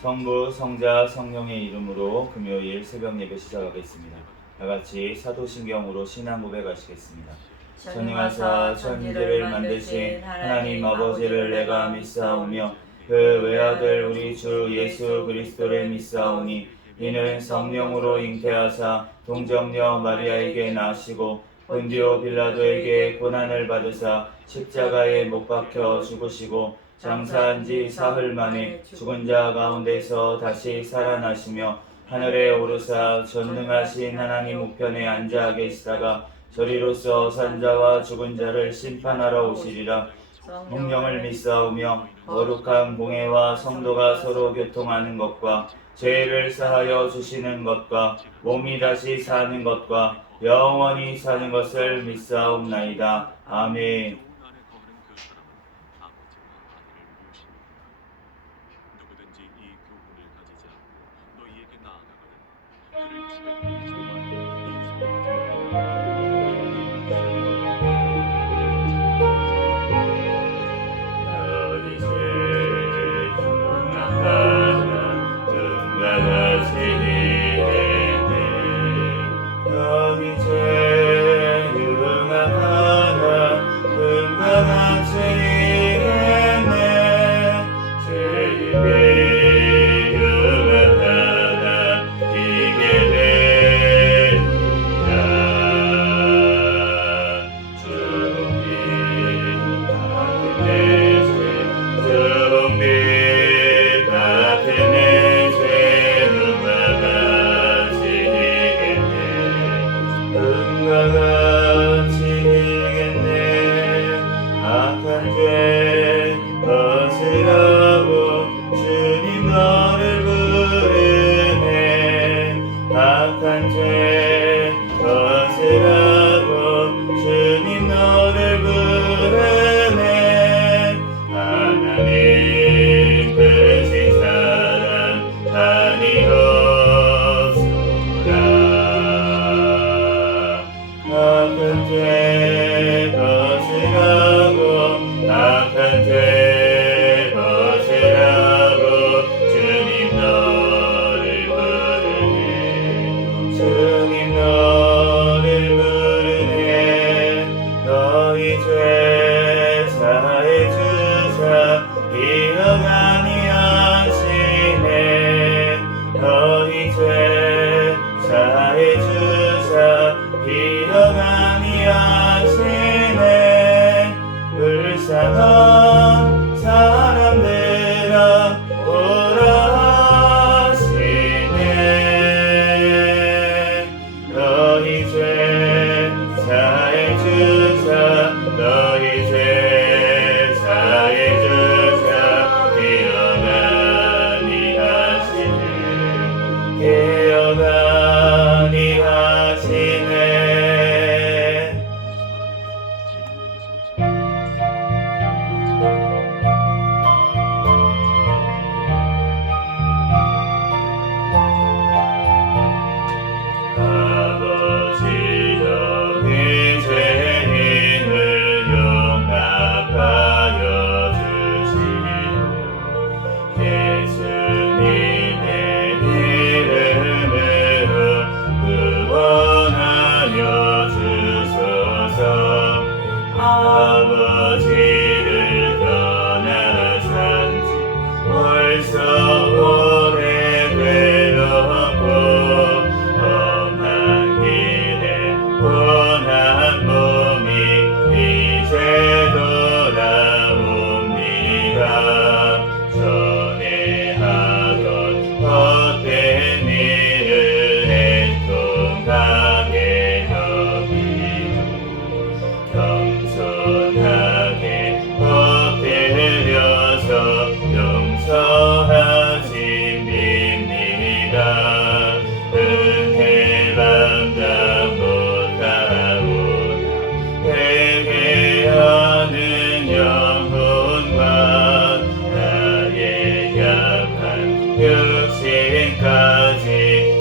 성부, 성자, 성령의 이름으로 금요일 새벽 예배 시작하겠습니다. 다같이 사도신경으로 신앙 고백하시겠습니다. 전능하사 천지를 만드신 하나님 아버지를 내가 믿사오며 그 외아들 우리 주 예수 그리스도를 믿사오니 이는 성령으로 잉태하사 동정녀 마리아에게 나시고 본디오 빌라도에게 고난을 받으사 십자가에 못 박혀 죽으시고 장사한 지 사흘 만에 죽은 자 가운데서 다시 살아나시며 하늘에 오르사 전능하신 하나님 우편에 앉아 계시다가 저리로서 산자와 죽은 자를 심판하러 오시리라. 성령을 믿사오며 거룩한 공회와 성도가 서로 교통하는 것과 죄를 사하여 주시는 것과 몸이 다시 사는 것과 영원히 사는 것을 믿사옵나이다. 아멘.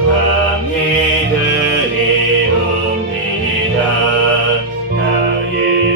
감히 드리옵니다. 나의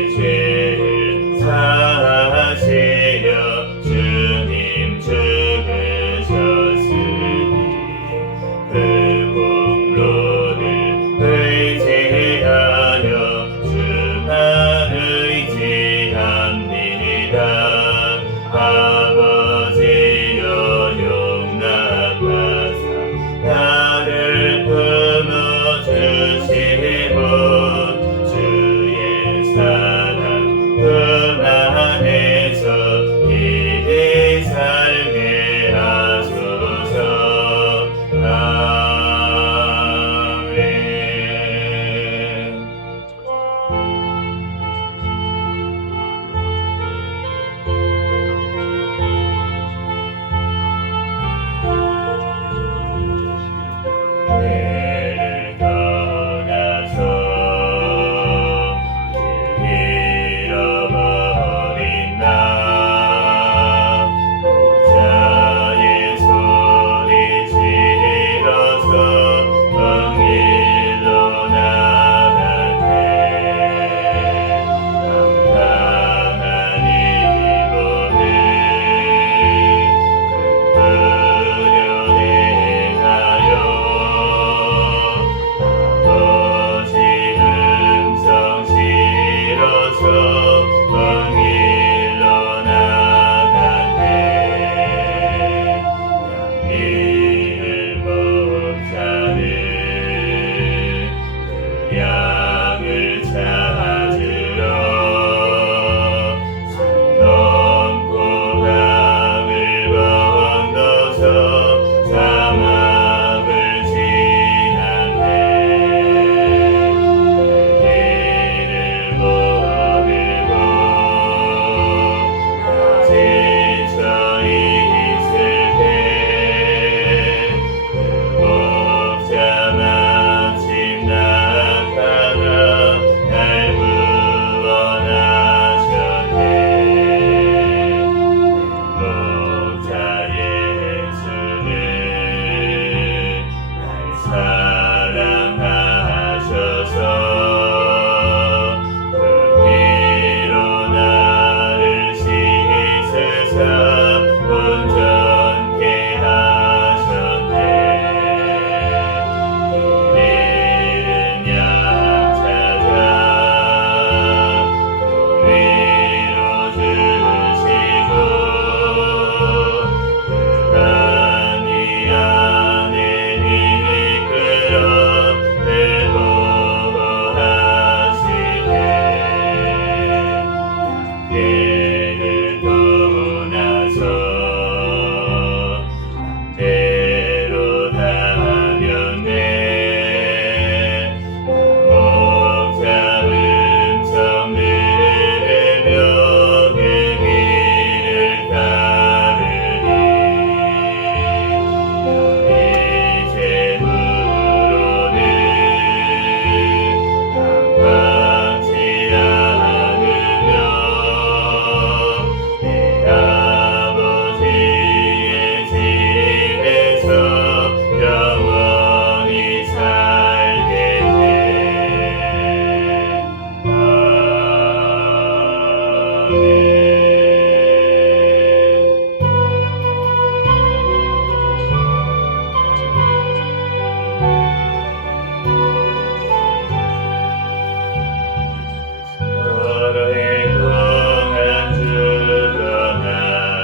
여러 해 동안 주거나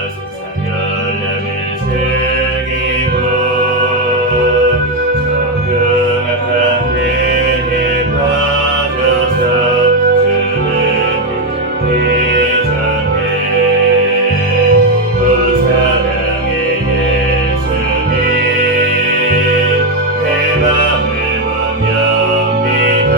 세상 연락을 즐기고 적응한 내게 빠져서 주는 이전에 오 사랑의 예수님 내 맘을 원합니다.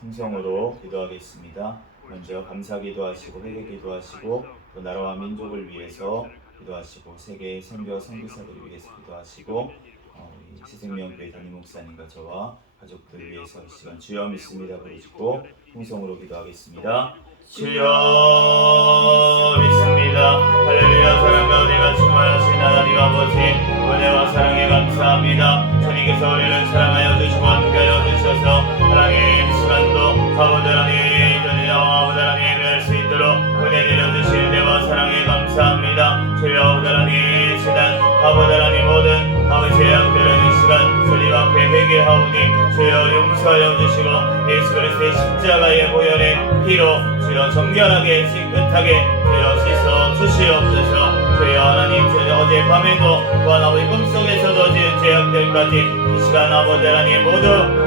통성으로 기도하겠습니다. 먼저 감사 기도하시고 회개 기도하시고 또 나라와 민족을 위해서 기도하시고 세계의 선교와 선교사들을 위해서 기도하시고 우리 새생명교회 담임 목사님과 저와 가족들 위해서 이 시간 주여 믿습니다 부르시고 통성으로 기도하겠습니다. 주여 믿습니다. 할렐루야. 사랑과 은혜가 충만하신 하나님 아버지 은혜와 사랑에 감사합니다. 주님께서 우리를 사랑하여 주시고 함께하여 주셔서 하나님 시간도 아버지 하나님 전이와 아버지 하나님 예배할 수 있도록 은혜 내려주신 은혜와 사랑에 감사합니다. 주여 아버지 하나님 시간 아버지 하나님 모든 아버지 죄악들을 이 시간 주님 앞에 회개하오니 주여 용서하여 주시고 예수 그리스도의 십자가의 보혈의 피로 주여 정결하게 깨끗하게 주여 씻어 주시옵소서. 주여 하나님 주여 어젯밤에도 또한 아버지 꿈속에서도 지은 죄악들까지 이 시간 아버지 하나님 모두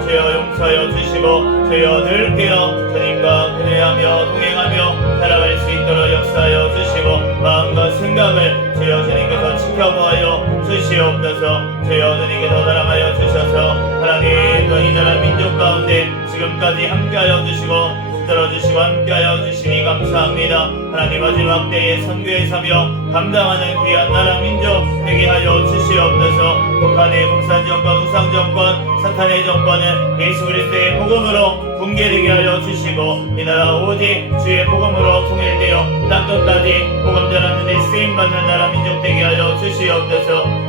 주여 용서하여 주시고 주여 늘 깨어 주님과 그대하며 동행하며 살아갈 수 있도록 역사하여 주시고 마음과 생각을 주여 주님께서 지켜보아여 주시옵소서. 주여 주님께서 사랑하여 주셔서 하나님 이 나라 민족 가운데 지금까지 함께하여 주시고 들어주시고 함께하여 주시니 감사합니다. 하나님 마지막 때에 선교의 사명 감당하는 귀한 나라 민족 되게 하여 주시옵소서. 북한의 공산정권 우상정권 사탄의 정권은 예수 그리스도의 복음으로 붕괴되게 하여 주시고 이 나라 오직 주의 복음으로 통일되어 땅끝까지 복음 전하는데 쓰임받는 나라 민족 되게 하여 주시옵소서.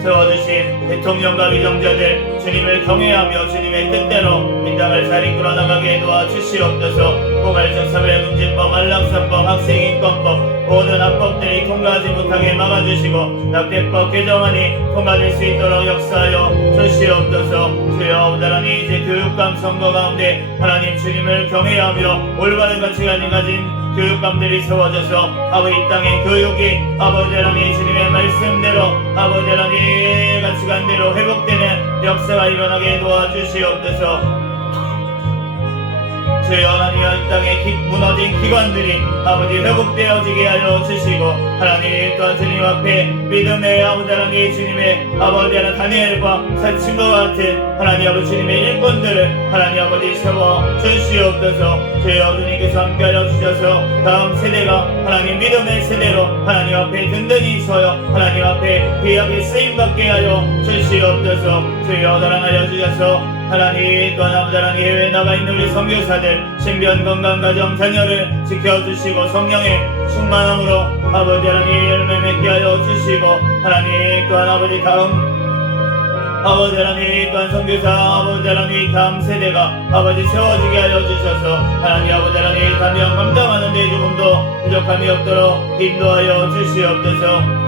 세워주신 대통령과 위정자들 주님을 경외하며 주님의 뜻대로 이 땅을 잘 이끌어 나가게 도와주시옵소서. 포괄적 사회문제법, 안락사법, 학생인권법, 모든 악법들이 통과하지 못하게 막아주시고 납대법 개정안이 통과될 수 있도록 역사하여 주시옵소서. 주여 아버지 하나님 이제 교육감 선거 가운데 하나님 주님을 경외하며 올바른 가치관을 가진 교육감들이 세워져서 아버지 이 땅의 교육이 아버지 하나님 주님의 말씀대로 아버지 하나님 가치관대로 회복되는 역사가 일어나게 도와주시옵소서. 주여 하나님 이 땅에 무너진 기관들이 아버지 회복되어지게 하여 주시고 하나님 또한 주님 앞에 믿음의 아버지 하나님 주님의 아버지 하나님 다니엘과 사친과 같은 하나님 아버지 주님의 일꾼들을 하나님 아버지 세워 주시옵소서. 주여 주님께서 함께하여 주셔서 다음 세대가 하나님 믿음의 세대로 하나님 앞에 든든히 서여 하나님 앞에 귀하게 쓰임받게 하여 주시옵소서. 주여 사랑하여 주셔서 하나님 또한 아버지 하나님 해외에 나가 있는 우리 선교사들 신변 건강 가정 자녀를 지켜주시고 성령의 충만함으로 아버지 하나님 열매 맺게 하여 주시고 하나님 또한 아버지 다음 아버지 하나님 또한 선교사 아버지 하나님 다음 세대가 아버지 세워지게 하여 주셔서 하나님 아버지 하나님 사명 감당하는 데 조금도 부족함이 없도록 인도하여 주시옵소서.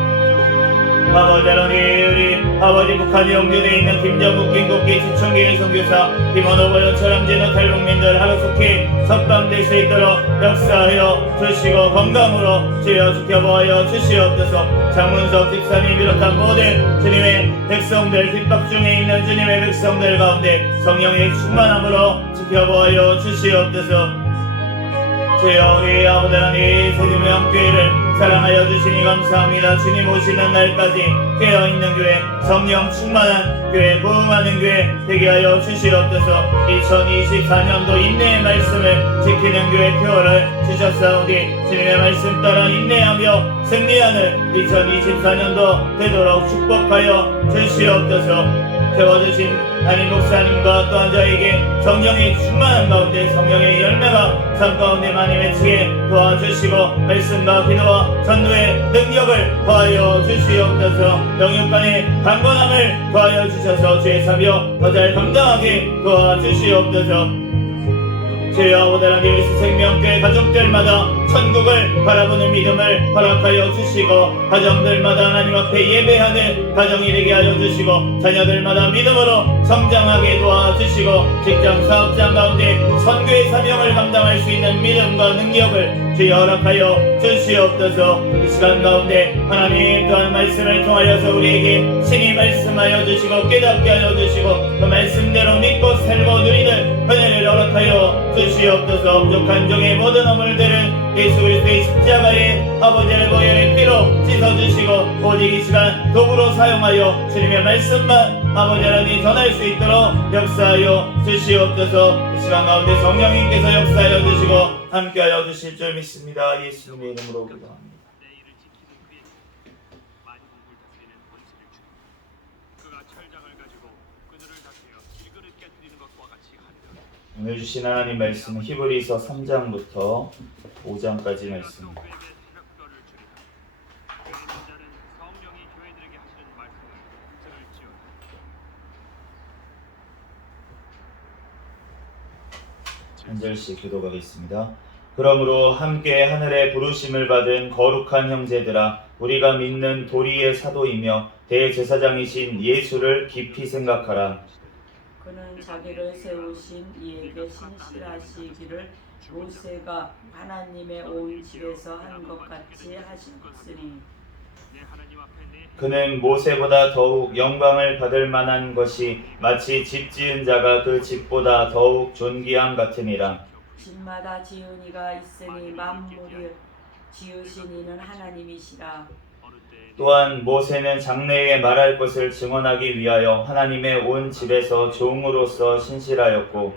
아버지 하나님 우리 아버지 북한에 연결되어 있는 김정국 김국기 지청교회 선교사 김원호 보현처럼 제노 탈북민들 하루속히 석방될 수 있도록 역사하여 주시고 건강으로 주여 지켜보아 주시옵소서. 장문석 집사님 비롯한 모든 주님의 백성들 핍박 중에 있는 주님의 백성들 가운데 성령의 충만함으로 지켜보아 주시옵소서. 주여 우리 아버지 하나님 주님의 함교회를 사랑하여 주시니 감사합니다. 주님 오시는 날까지 깨어있는 교회 성령 충만한 교회 부흥하는 교회 되게 하여 주시옵소서. 2024년도 인내의 말씀을 지키는 교회 표어를 주셨사오니 주님의 말씀 따라 인내하며 승리하는 2024년도 되도록 축복하여 주시옵소서. 세워주신 담임 목사님과 또한 저에게 성령의 충만한 가운데 성령의 열매가 삶 가운데 많이 맺히게 도와주시고 말씀과 기도와 전도의 능력을 더하여 주시옵소서. 영육간의 강건함을 더하여 주셔서 주의 사명 더 잘 감당하게 도와주시옵소서. 주여 아버지 하나님 우리 생명교회 가족들마다 천국을 바라보는 믿음을 허락하여 주시고 가정들마다 하나님 앞에 예배하는 가정이 되게 하여 주시고 자녀들마다 믿음으로 성장하게 도와주시고 직장 사업장 가운데 선교의 사명을 감당할 수 있는 믿음과 능력을 주여 허락하여 주시옵소서. 이 시간 가운데 하나님 또한 말씀을 통하여서 우리에게 친히 말씀하여 주시고 깨닫게 하여 주시고 그 말씀대로 믿고 살고 누리는 은혜를 허락하여 주시옵소서. 부족한 종의 모든 허물들은 예수 그리스도의 십자가의 아버지의 보혈의 피로 씻어주시고 오직 이 시간 도구로 사용하여 주님의 말씀만 아버지 하나님 전할 수 있도록 역사하여 주시옵소서. 이 시간 가운데 성령님께서 역사하여 주시고 함께하여 주실 줄 믿습니다. 예수님의 이름으로 기도합니다. 오늘 주신 하나님 말씀은 히브리서 3장부터 5장까지 말씀입니다. 한 절씩 기도하겠습니다. 그러므로 함께 하늘의 부르심을 받은 거룩한 형제들아, 우리가 믿는 도리의 사도이며 대제사장이신 예수를 깊이 생각하라. 그는 자기를 세우신 이에게 신실하시기를 모세가 하나님의 온 집에서 한 것 같이 하셨으니 그는 모세보다 더욱 영광을 받을 만한 것이 마치 집 지은 자가 그 집보다 더욱 존귀함 같으니라. 집마다 지은 이가 있으니 만물을 지으신 이는 하나님이시라. 또한 모세는 장래에 말할 것을 증언하기 위하여 하나님의 온 집에서 종으로서 신실하였고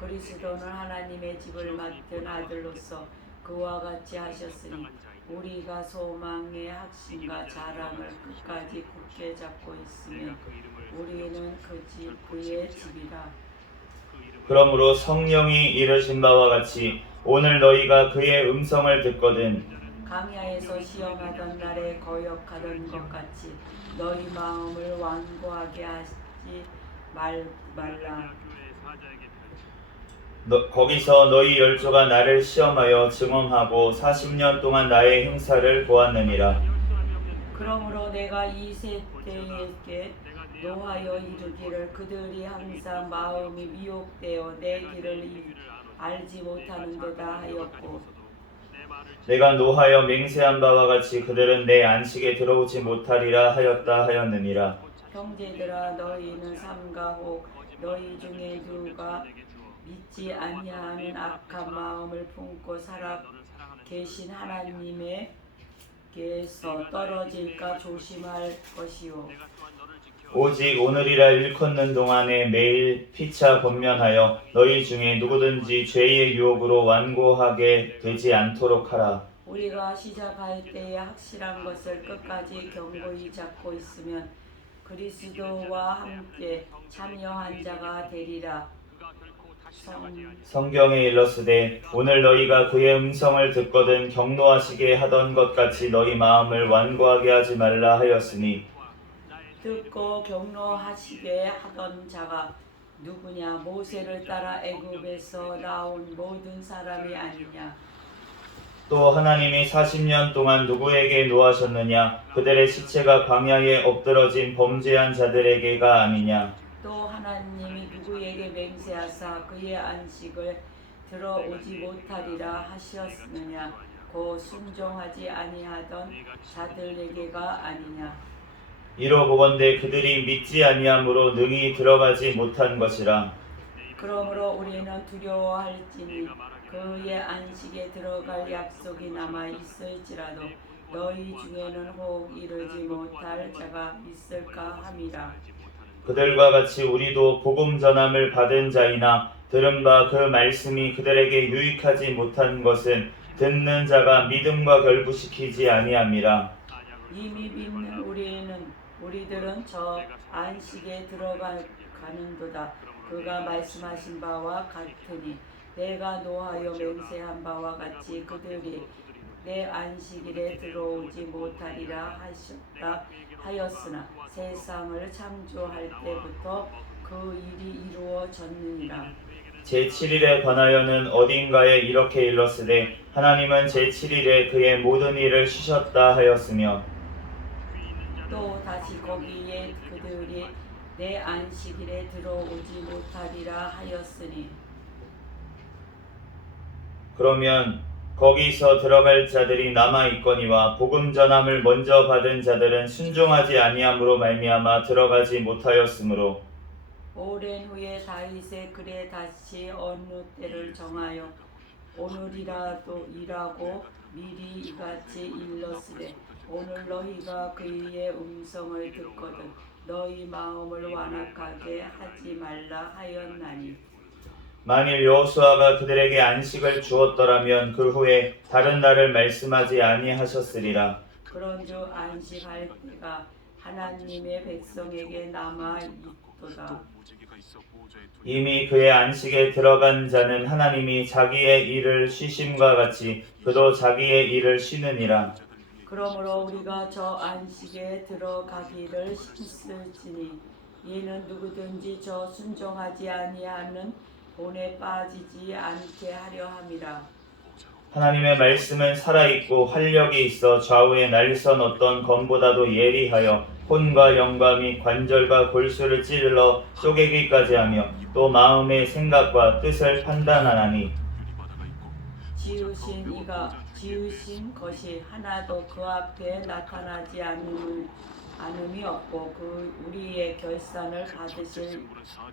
그리스도는 하나님의 집을 맡은 아들로서 그와 같이 하셨으니 우리가 소망의 확신과 자랑을 끝까지 굳게 잡고 있으며 우리는 그의 집이라. 그러므로 성령이 이르신 바와 같이 오늘 너희가 그의 음성을 듣거든 강야에서 시험하던 날에 거역하던 것 같이 너희 마음을 완고하게 하지 말라. 거기서 너희 열조가 나를 시험하여 증언하고 40년 동안 나의 행사를 보았느니라. 그러므로 내가 이 세대에게 노하여 이르기를 그들이 항상 마음이 미혹되어 내 길을 알지 못하는 데다 하였고 내가 노하여 맹세한 바와 같이 그들은 내 안식에 들어오지 못하리라 하였다 하였느니라. 형제들아 너희는 삼가 혹 너희 중에 누가 믿지 아니하는 악한 마음을 품고 살아 계신 하나님에게서 떨어질까 조심할 것이요 오직 오늘이라 일컫는 동안에 매일 피차 권면하여 너희 중에 누구든지 죄의 유혹으로 완고하게 되지 않도록 하라. 우리가 시작할 때에 확실한 것을 끝까지 견고히 잡고 있으면 그리스도와 함께 참여한 자가 되리라. 성경에 일렀으되 오늘 너희가 그의 음성을 듣거든 경노하시게 하던 것 같이 너희 마음을 완고하게 하지 말라 하였으니 듣고 경노하시게 하던 자가 누구냐? 모세를 따라 애굽에서 나온 모든 사람이 아니냐? 또 하나님이 40년 동안 누구에게 노하셨느냐? 그들의 시체가 광야에 엎드러진 범죄한 자들에게가 아니냐? 또 하나님이 누구에게 맹세하사 그의 안식을 들어오지 못하리라 하셨느냐? 곧 순종하지 아니하던 자들에게가 아니냐? 이로 보건대 그들이 믿지 아니함으로 능히 들어가지 못한 것이라. 그러므로 우리는 두려워할지니 그의 안식에 들어갈 약속이 남아 있을지라도 너희 중에는 혹 이르지 못할 자가 있을까 함이라. 그들과 같이 우리도 복음 전함을 받은 자이나 들은 바 그 말씀이 그들에게 유익하지 못한 것은 듣는 자가 믿음과 결부시키지 아니함이라. 이미 믿는 우리들은 저 안식에 들어가는도다. 그가 말씀하신 바와 같으니 내가 노하여 맹세한 바와 같이 그들이 내 안식일에 들어오지 못하리라 하셨다 하였으나 세상을 창조할 때부터 그 일이 이루어졌느니라. 제7일에 관하여는 어딘가에 이렇게 일렀으되 하나님은 제7일에 그의 모든 일을 쉬셨다 하였으며 또 다시 거기에 그들이 내 안식일에 들어오지 못하리라 하였으니 그러면 거기서 들어갈 자들이 남아있거니와 복음 전함을 먼저 받은 자들은 순종하지 아니함으로 말미암아 들어가지 못하였으므로 오랜 후에 다윗의 글에 다시 어느 때를 정하여 오늘이라도 일하고 미리 이같이 일렀으되 오늘 너희가 그의 음성을 듣거든 너희 마음을 완악하게 하지 말라 하였나니 만일 여호수아가 그들에게 안식을 주었더라면 그 후에 다른 날을 말씀하지 아니하셨으리라. 그런즉 안식할 때가 하나님의 백성에게 남아 있도다. 이미 그의 안식에 들어간 자는 하나님이 자기의 일을 쉬심과 같이 그도 자기의 일을 쉬느니라. 그러므로 우리가 저 안식에 들어가기를 힘쓸지니 이는 누구든지 저 순종하지 아니하는 본에 빠지지 않게 하려 함이라. 하나님의 말씀은 살아있고 활력이 있어 좌우에 날선 어떤 검보다도 예리하여 혼과 영과 및 관절과 골수를 찔러 쪼개기까지 하며 또 마음의 생각과 뜻을 판단하나니 지으신 것이 하나도 그 앞에 나타나지 않음이 없고 그 우리의 결산을 받으실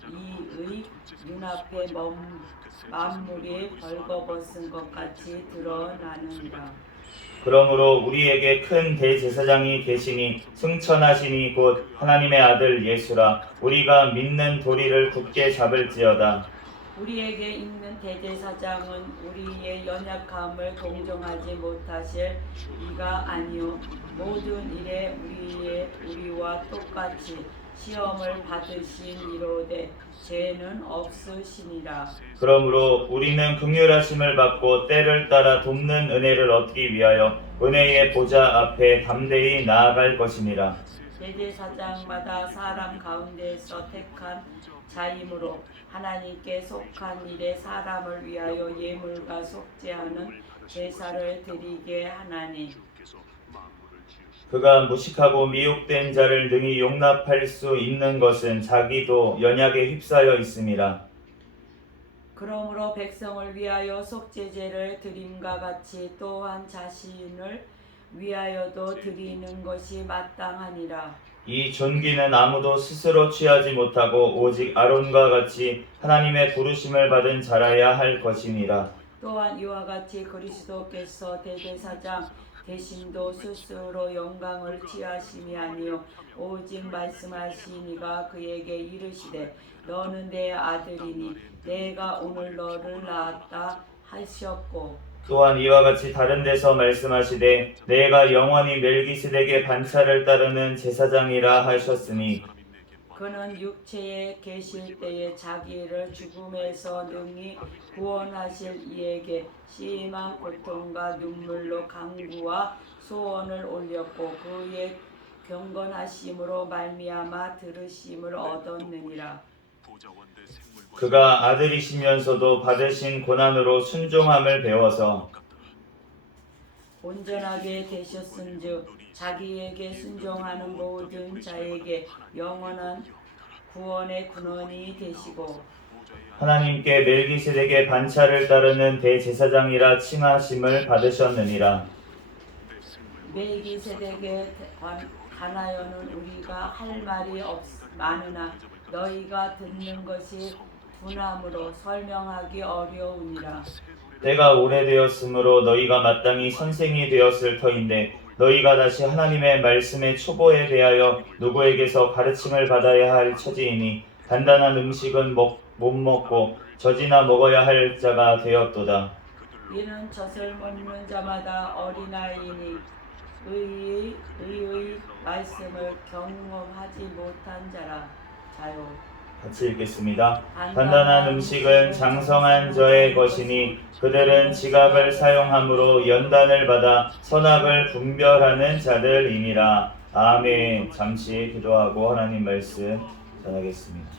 이의 눈앞에 만물이 벌거벗은 것 같이 드러나느니라. 그러므로 우리에게 큰 대제사장이 계시니 승천하시니 곧 하나님의 아들 예수라. 우리가 믿는 도리를 굳게 잡을지어다. 우리에게 있는 대제사장은 우리의 연약함을 동정하지 못하실 이가 아니요 모든 일에 우리와 똑같이 시험을 받으신 이로되 죄는 없으시니라. 그러므로 우리는 긍휼하심을 받고 때를 따라 돕는 은혜를 얻기 위하여 은혜의 보좌 앞에 담대히 나아갈 것이니라. 대제사장마다 사람 가운데서 택한 자이므로 하나님께 속한 일에 사람을 위하여 예물과 속죄하는 제사를 드리게 하나니 그가 무식하고 미혹된 자를 능히 용납할 수 있는 것은 자기도 연약에 휩싸여 있음이라. 그러므로 백성을 위하여 속죄제를 드림과 같이 또한 자신을 위하여도 드리는 것이 마땅하니라. 이 존귀는 아무도 스스로 취하지 못하고 오직 아론과 같이 하나님의 부르심을 받은 자라야 할 것이니라. 또한 이와 같이 그리스도께서 대제사장 대신도 스스로 영광을 취하심이 아니요 오직 말씀하시니가 그에게 이르시되 너는 내 아들이니 내가 오늘 너를 낳았다 하셨고 또한 이와 같이 다른 데서 말씀하시되 내가 영원히 멜기스덱의 반차를 따르는 제사장이라 하셨으니 그는 육체에 계실 때에 자기를 죽음에서 능히 구원하실 이에게 심한 고통과 눈물로 간구와 소원을 올렸고 그의 경건하심으로 말미암아 들으심을 얻었느니라. 그가 아들이시면서도 받으신 고난으로 순종함을 배워서 온전하게 되셨은즉 자기에게 순종하는 모든 자에게 영원한 구원의 근원이 되시고 하나님께 멜기스덱의 반차를 따르는 대제사장이라 칭하심을 받으셨느니라. 멜기세덱에 관하여는 우리가 할 말이 많으나 너희가 듣는 것이 분함으로 설명하기 어려우니라. 때가 오래되었으므로 너희가 마땅히 선생이 되었을 터인데 너희가 다시 하나님의 말씀의 초보에 대하여 누구에게서 가르침을 받아야 할 처지이니 단단한 음식은 못 먹고 젖이나 먹어야 할 자가 되었도다. 이는 젖을 먹는 자마다 어린아이니 의의 말씀을 경험하지 못한 자요. 같이 읽겠습니다. 단단한 음식은 장성한 저의 것이니 그들은 지각을 사용함으로 연단을 받아 선악을 분별하는 자들이니라. 아멘. 잠시 기도하고 하나님 말씀 전하겠습니다.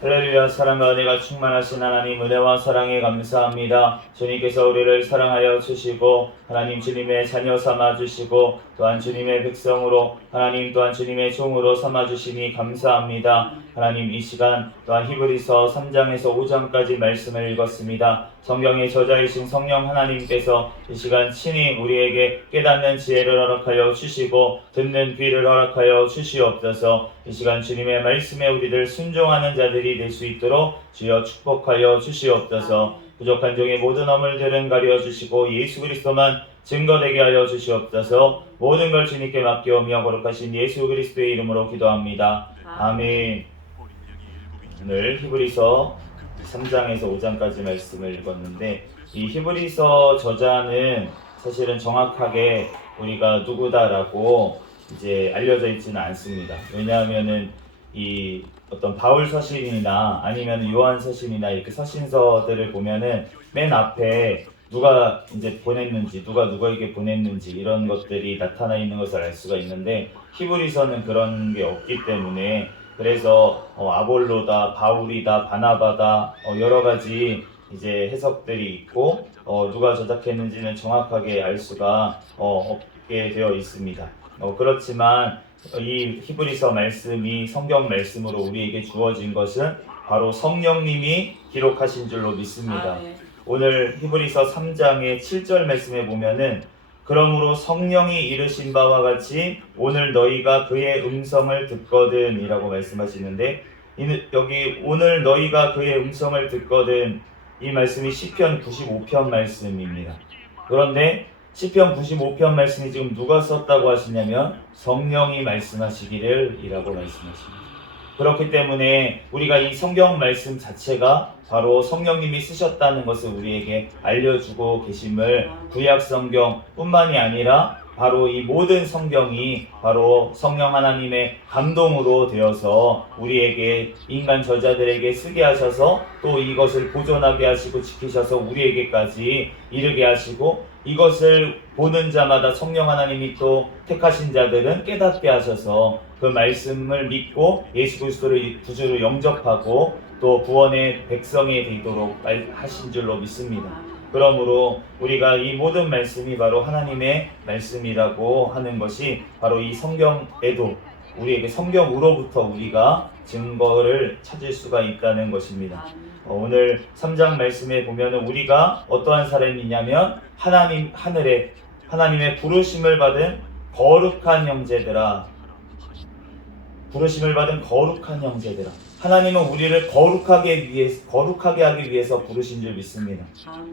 할렐루야. 사랑과 은혜가 충만하신 하나님 은혜와 사랑에 감사합니다. 주님께서 우리를 사랑하여 주시고 하나님 주님의 자녀 삼아 주시고 또한 주님의 백성으로 하나님 또한 주님의 종으로 삼아 주시니 감사합니다. 하나님 이 시간 또한 히브리서 3장에서 5장까지 말씀을 읽었습니다. 성경의 저자이신 성령 하나님께서 이 시간 친히 우리에게 깨닫는 지혜를 허락하여 주시고 듣는 귀를 허락하여 주시옵소서. 이 시간 주님의 말씀에 우리들 순종하는 자들이 될 수 있도록 주여 축복하여 주시옵소서. 부족한 종의 모든 허물들은 가려 주시고 예수 그리스도만 증거되게 하여 주시옵소서. 모든 걸 주님께 맡겨오며 거룩하신 예수 그리스도의 이름으로 기도합니다. 아멘. 오늘 히브리서 3장에서 5장까지 말씀을 읽었는데 이 히브리서 저자는 사실은 정확하게 우리가 누구다라고 이제 알려져 있지는 않습니다. 왜냐하면은 이 어떤 바울 서신이나 아니면 요한 서신이나 이렇게 서신서들을 보면은 맨 앞에 누가 이제 보냈는지 누가 누구에게 보냈는지 이런 것들이 나타나 있는 것을 알 수가 있는데 히브리서는 그런 게 없기 때문에 그래서 아볼로다, 바울이다, 바나바다 여러 가지 이제 해석들이 있고 누가 저작했는지는 정확하게 알 수가 없게 되어 있습니다. 그렇지만 이 히브리서 말씀이 성경 말씀으로 우리에게 주어진 것은 바로 성령님이 기록하신 줄로 믿습니다. 오늘 히브리서 3장의 7절 말씀에 보면은 그러므로 성령이 이르신 바와 같이 오늘 너희가 그의 음성을 듣거든 이라고 말씀하시는데 여기 오늘 너희가 그의 음성을 듣거든 이 말씀이 시편 95편 말씀입니다. 그런데 시편 95편 말씀이 지금 누가 썼다고 하시냐면 성령이 말씀하시기를 이라고 말씀하십니다. 그렇기 때문에 우리가 이 성경 말씀 자체가 바로 성령님이 쓰셨다는 것을 우리에게 알려주고 계심을 구약 성경뿐만이 아니라 바로 이 모든 성경이 바로 성령 하나님의 감동으로 되어서 우리에게 인간 저자들에게 쓰게 하셔서 또 이것을 보존하게 하시고 지키셔서 우리에게까지 이르게 하시고 이것을 보는 자마다 성령 하나님이 또 택하신 자들은 깨닫게 하셔서 그 말씀을 믿고 예수 그리스도를 구주로 영접하고 또 구원의 백성이 되도록 하신 줄로 믿습니다. 그러므로 우리가 이 모든 말씀이 바로 하나님의 말씀이라고 하는 것이 바로 이 성경에도 우리에게 성경으로부터 우리가 증거를 찾을 수가 있다는 것입니다. 오늘 3장 말씀에 보면은 우리가 어떠한 사람이냐면 하나님 하늘에 하나님의 부르심을 받은 거룩한 형제들아, 부르심을 받은 거룩한 형제들아. 하나님은 우리를 거룩하게 하기 위해서 부르신 줄 믿습니다.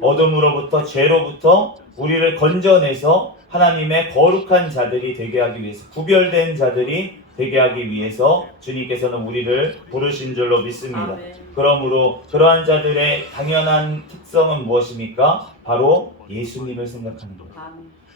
어둠으로부터 죄로부터 우리를 건져내서 하나님의 거룩한 자들이 되게 하기 위해서, 구별된 자들이 되게 하기 위해서 주님께서는 우리를 부르신 줄로 믿습니다. 그러므로 그러한 자들의 당연한 특성은 무엇입니까? 바로 예수님을 생각하는 것.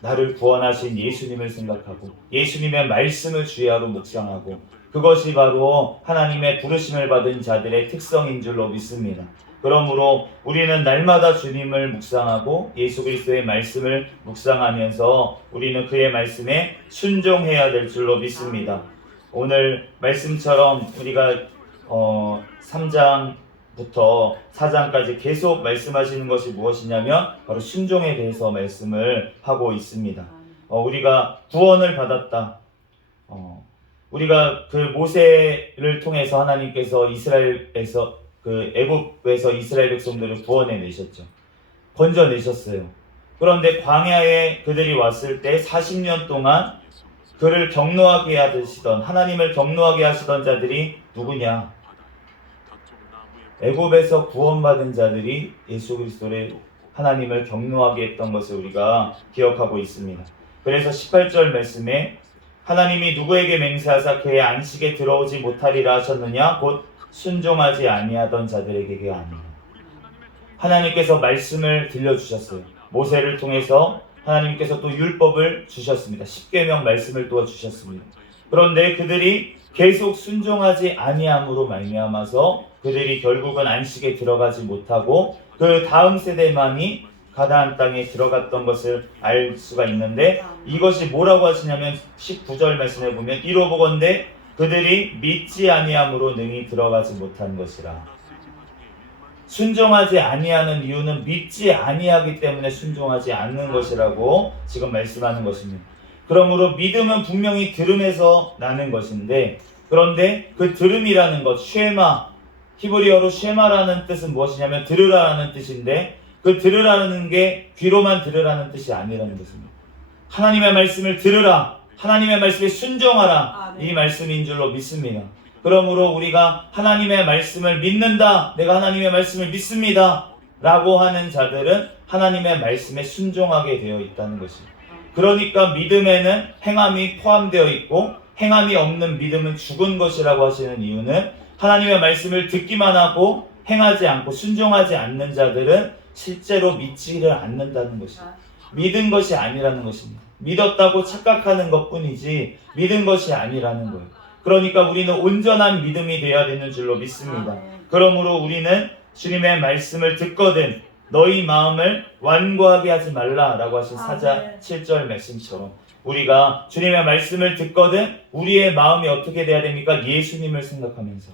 나를 구원하신 예수님을 생각하고 예수님의 말씀을 주야로 묵상하고, 그것이 바로 하나님의 부르심을 받은 자들의 특성인 줄로 믿습니다. 그러므로 우리는 날마다 주님을 묵상하고 예수 그리스도의 말씀을 묵상하면서 우리는 그의 말씀에 순종해야 될 줄로 믿습니다. 오늘 말씀처럼 우리가 3장부터 4장까지 계속 말씀하시는 것이 무엇이냐면 바로 순종에 대해서 말씀을 하고 있습니다. 우리가 구원을 받았다. 우리가 그 모세를 통해서 하나님께서 이스라엘에서 그 애굽에서 이스라엘 백성들을 구원해 내셨죠. 건져내셨어요. 그런데 광야에 그들이 왔을 때 40년 동안 그를 경노하게 하시던, 하나님을 경노하게 하시던 자들이 누구냐? 애굽에서 구원받은 자들이 예수 그리스도의 하나님을 경노하게 했던 것을 우리가 기억하고 있습니다. 그래서 18절 말씀에 하나님이 누구에게 맹세하사 그의 안식에 들어오지 못하리라 하셨느냐? 곧 순종하지 아니하던 자들에게가 아니라. 하나님께서 말씀을 들려주셨어요. 모세를 통해서 하나님께서 또 율법을 주셨습니다. 십계명 말씀을 또 주셨습니다. 그런데 그들이 계속 순종하지 아니함으로 말미암아서 그들이 결국은 안식에 들어가지 못하고 그 다음 세대만이 가나안 땅에 들어갔던 것을 알 수가 있는데, 이것이 뭐라고 하시냐면 19절 말씀에 보면 이로보건대 그들이 믿지 아니함으로 능히 들어가지 못한 것이라. 순종하지 아니하는 이유는 믿지 아니하기 때문에 순종하지 않는 것이라고 지금 말씀하는 것입니다. 그러므로 믿음은 분명히 들음에서 나는 것인데, 그런데 그 들음이라는 것, 쉐마, 히브리어로 쉐마라는 뜻은 무엇이냐면 들으라는 뜻인데, 그 들으라는 게 귀로만 들으라는 뜻이 아니라는 것입니다. 하나님의 말씀을 들으라, 하나님의 말씀에 순종하라, 이 말씀인 줄로 믿습니다. 그러므로 우리가 하나님의 말씀을 믿는다, 내가 하나님의 말씀을 믿습니다 라고 하는 자들은 하나님의 말씀에 순종하게 되어 있다는 것입니다. 그러니까 믿음에는 행함이 포함되어 있고 행함이 없는 믿음은 죽은 것이라고 하시는 이유는 하나님의 말씀을 듣기만 하고 행하지 않고 순종하지 않는 자들은 실제로 믿지를 않는다는 것입니다. 믿은 것이 아니라는 것입니다. 믿었다고 착각하는 것뿐이지 믿은 것이 아니라는 거예요. 그러니까 우리는 온전한 믿음이 되어야 되는 줄로 믿습니다. 그러므로 우리는 주님의 말씀을 듣거든 너희 마음을 완고하게 하지 말라라고 하신 4장 7절 말씀처럼 우리가 주님의 말씀을 듣거든 우리의 마음이 어떻게 돼야 됩니까? 예수님을 생각하면서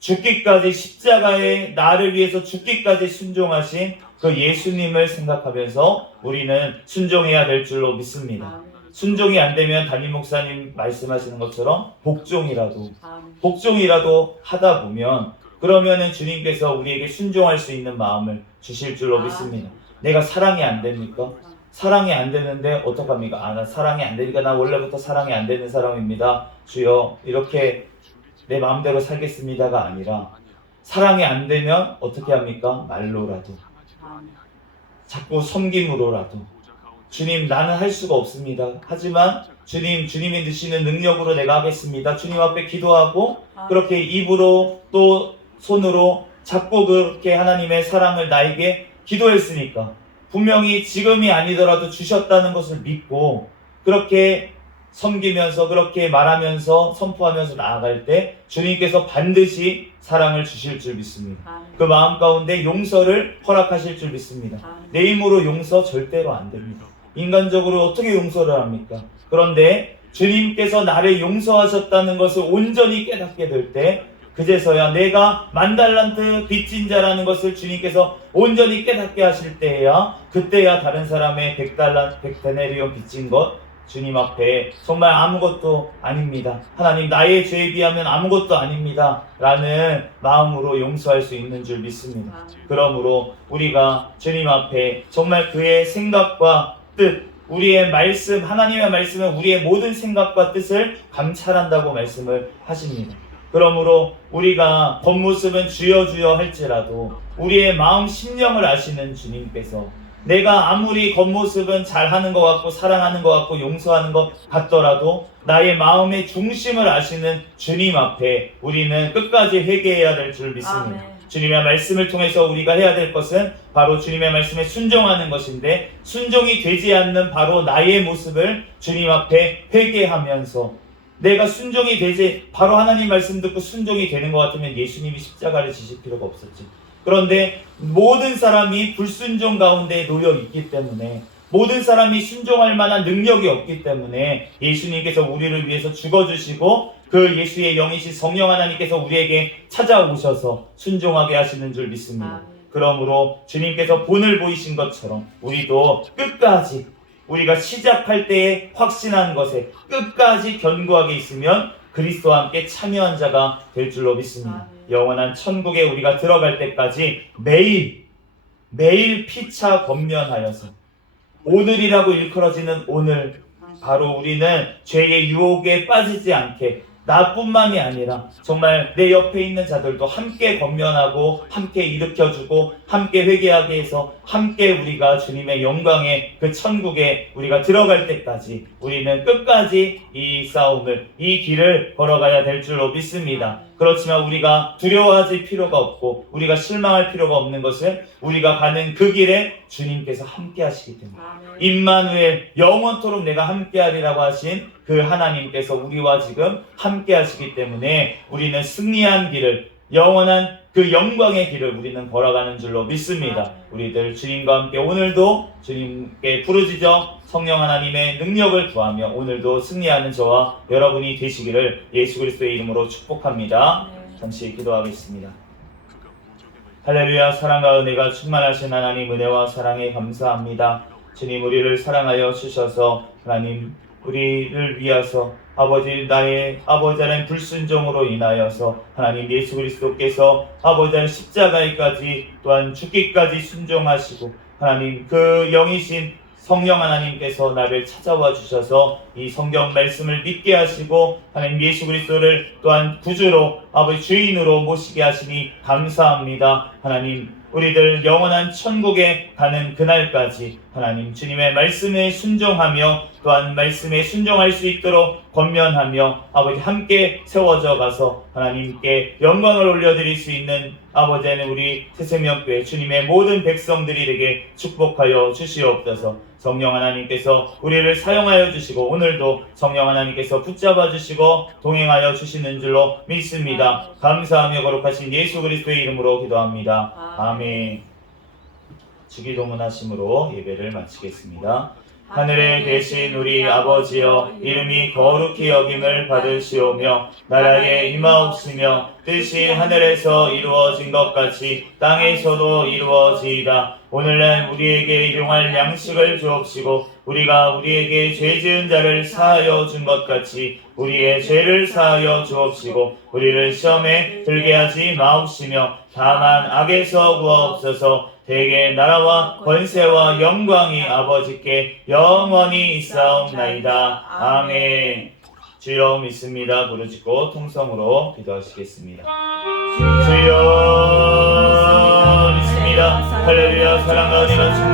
죽기까지 십자가에 나를 위해서 죽기까지 순종하신 그 예수님을 생각하면서 우리는 순종해야 될 줄로 믿습니다. 순종이 안 되면 담임 목사님 말씀하시는 것처럼 복종이라도 하다 보면 그러면은 주님께서 우리에게 순종할 수 있는 마음을 주실 줄로 믿습니다. 내가 사랑이 안 됩니까? 사랑이 안 되는데 어떡합니까? 나 사랑이 안 되니까 나 원래부터 사랑이 안 되는 사람입니다. 주여 이렇게 내 마음대로 살겠습니다가 아니라 사랑이 안 되면 어떻게 합니까? 말로라도 자꾸 섬김으로라도 주님 나는 할 수가 없습니다. 하지만 주님이 주시는 능력으로 내가 하겠습니다. 주님 앞에 기도하고 그렇게 입으로 또 손으로 자꾸 그렇게 하나님의 사랑을 나에게 기도했으니까 분명히 지금이 아니더라도 주셨다는 것을 믿고 그렇게 섬기면서 그렇게 말하면서 선포하면서 나아갈 때 주님께서 반드시 사랑을 주실 줄 믿습니다. 아멘. 그 마음 가운데 용서를 허락하실 줄 믿습니다. 아멘. 내 힘으로 용서 절대로 안 됩니다. 인간적으로 어떻게 용서를 합니까? 그런데 주님께서 나를 용서하셨다는 것을 온전히 깨닫게 될 때 그제서야 내가 만달란트 빚진 자라는 것을 주님께서 온전히 깨닫게 하실 때야 그때야 다른 사람의 100데나리온 빚진 것 주님 앞에 정말 아무것도 아닙니다. 하나님 나의 죄에 비하면 아무것도 아닙니다 라는 마음으로 용서할 수 있는 줄 믿습니다. 그러므로 우리가 주님 앞에 정말 그의 생각과 뜻 우리의 말씀 하나님의 말씀은 우리의 모든 생각과 뜻을 감찰한다고 말씀을 하십니다. 그러므로 우리가 겉모습은 주여 주여 할지라도 우리의 마음 심령을 아시는 주님께서 내가 아무리 겉모습은 잘하는 것 같고 사랑하는 것 같고 용서하는 것 같더라도 나의 마음의 중심을 아시는 주님 앞에 우리는 끝까지 회개해야 될 줄 믿습니다. 아멘. 주님의 말씀을 통해서 우리가 해야 될 것은 바로 주님의 말씀에 순종하는 것인데 순종이 되지 않는 바로 나의 모습을 주님 앞에 회개하면서 내가 순종이 되지 바로 하나님 말씀 듣고 순종이 되는 것 같으면 예수님이 십자가를 지실 필요가 없었지. 그런데 모든 사람이 불순종 가운데 놓여 있기 때문에 모든 사람이 순종할 만한 능력이 없기 때문에 예수님께서 우리를 위해서 죽어주시고 그 예수의 영이신 성령 하나님께서 우리에게 찾아오셔서 순종하게 하시는 줄 믿습니다. 그러므로 주님께서 본을 보이신 것처럼 우리도 끝까지 우리가 시작할 때에 확신한 것에 끝까지 견고하게 있으면 그리스도와 함께 참여한 자가 될 줄로 믿습니다. 영원한 천국에 우리가 들어갈 때까지 매일 피차 권면하여서 오늘이라고 일컬어지는 오늘 바로 우리는 죄의 유혹에 빠지지 않게 나뿐만이 아니라 정말 내 옆에 있는 자들도 함께 권면하고 함께 일으켜주고 함께 회개하게 해서 함께 우리가 주님의 영광의 그 천국에 우리가 들어갈 때까지 우리는 끝까지 이 싸움을 이 길을 걸어가야 될 줄로 믿습니다. 그렇지만 우리가 두려워하실 필요가 없고 우리가 실망할 필요가 없는 것은 우리가 가는 그 길에 주님께서 함께 하시기 때문에 임마누엘 영원토록 내가 함께 하리라고 하신 그 하나님께서 우리와 지금 함께 하시기 때문에 우리는 승리한 길을 영원한 그 영광의 길을 우리는 걸어가는 줄로 믿습니다. 우리들 주님과 함께 오늘도 주님께 부르짖어 성령 하나님의 능력을 구하며 오늘도 승리하는 저와 여러분이 되시기를 예수 그리스도의 이름으로 축복합니다. 잠시 기도하겠습니다. 할렐루야. 사랑과 은혜가 충만하신 하나님 은혜와 사랑에 감사합니다. 주님 우리를 사랑하여 주셔서 하나님 우리를 위하서 아버지 나의 아버지 하나님 불순종으로 인하여서 하나님 예수 그리스도께서 아버지 하나님 십자가에까지 또한 죽기까지 순종하시고 하나님 그 영이신 성령 하나님께서 나를 찾아와 주셔서 이 성경 말씀을 믿게 하시고 하나님 예수 그리스도를 또한 구주로 아버지 주인으로 모시게 하시니 감사합니다. 하나님 우리들 영원한 천국에 가는 그날까지 하나님 주님의 말씀에 순종하며 또한 말씀에 순종할 수 있도록 권면하며 아버지 함께 세워져 가서 하나님께 영광을 올려드릴 수 있는 아버지는 우리 새생명교회 주님의 모든 백성들이 되게 축복하여 주시옵소서. 성령 하나님께서 우리를 사용하여 주시고 오늘도 성령 하나님께서 붙잡아 주시고 동행하여 주시는 줄로 믿습니다. 감사하며 거룩하신 예수 그리스도의 이름으로 기도합니다. 아멘. 주기도문 하심으로 예배를 마치겠습니다. 하늘에 계신 우리 아버지여 이름이 거룩히 여김을 받으시오며 나라에 임하옵시며 뜻이 하늘에서 이루어진 것 같이 땅에서도 이루어지이다. 오늘날 우리에게 일용할 양식을 주옵시고 우리가 우리에게 죄 지은 자를 사하여 준 것 같이 우리의 죄를 사하여 주옵시고 우리를 시험에 들게 하지 마옵시며 다만 악에서 구하옵소서. 대개 나라와 권세와 영광이 아버지께 영원히 있사옵나이다. 아멘. 주여 믿습니다. 부르짖고 통성으로 기도하시겠습니다. 주여 믿습니다. 할렐루야. 사랑과 은혜가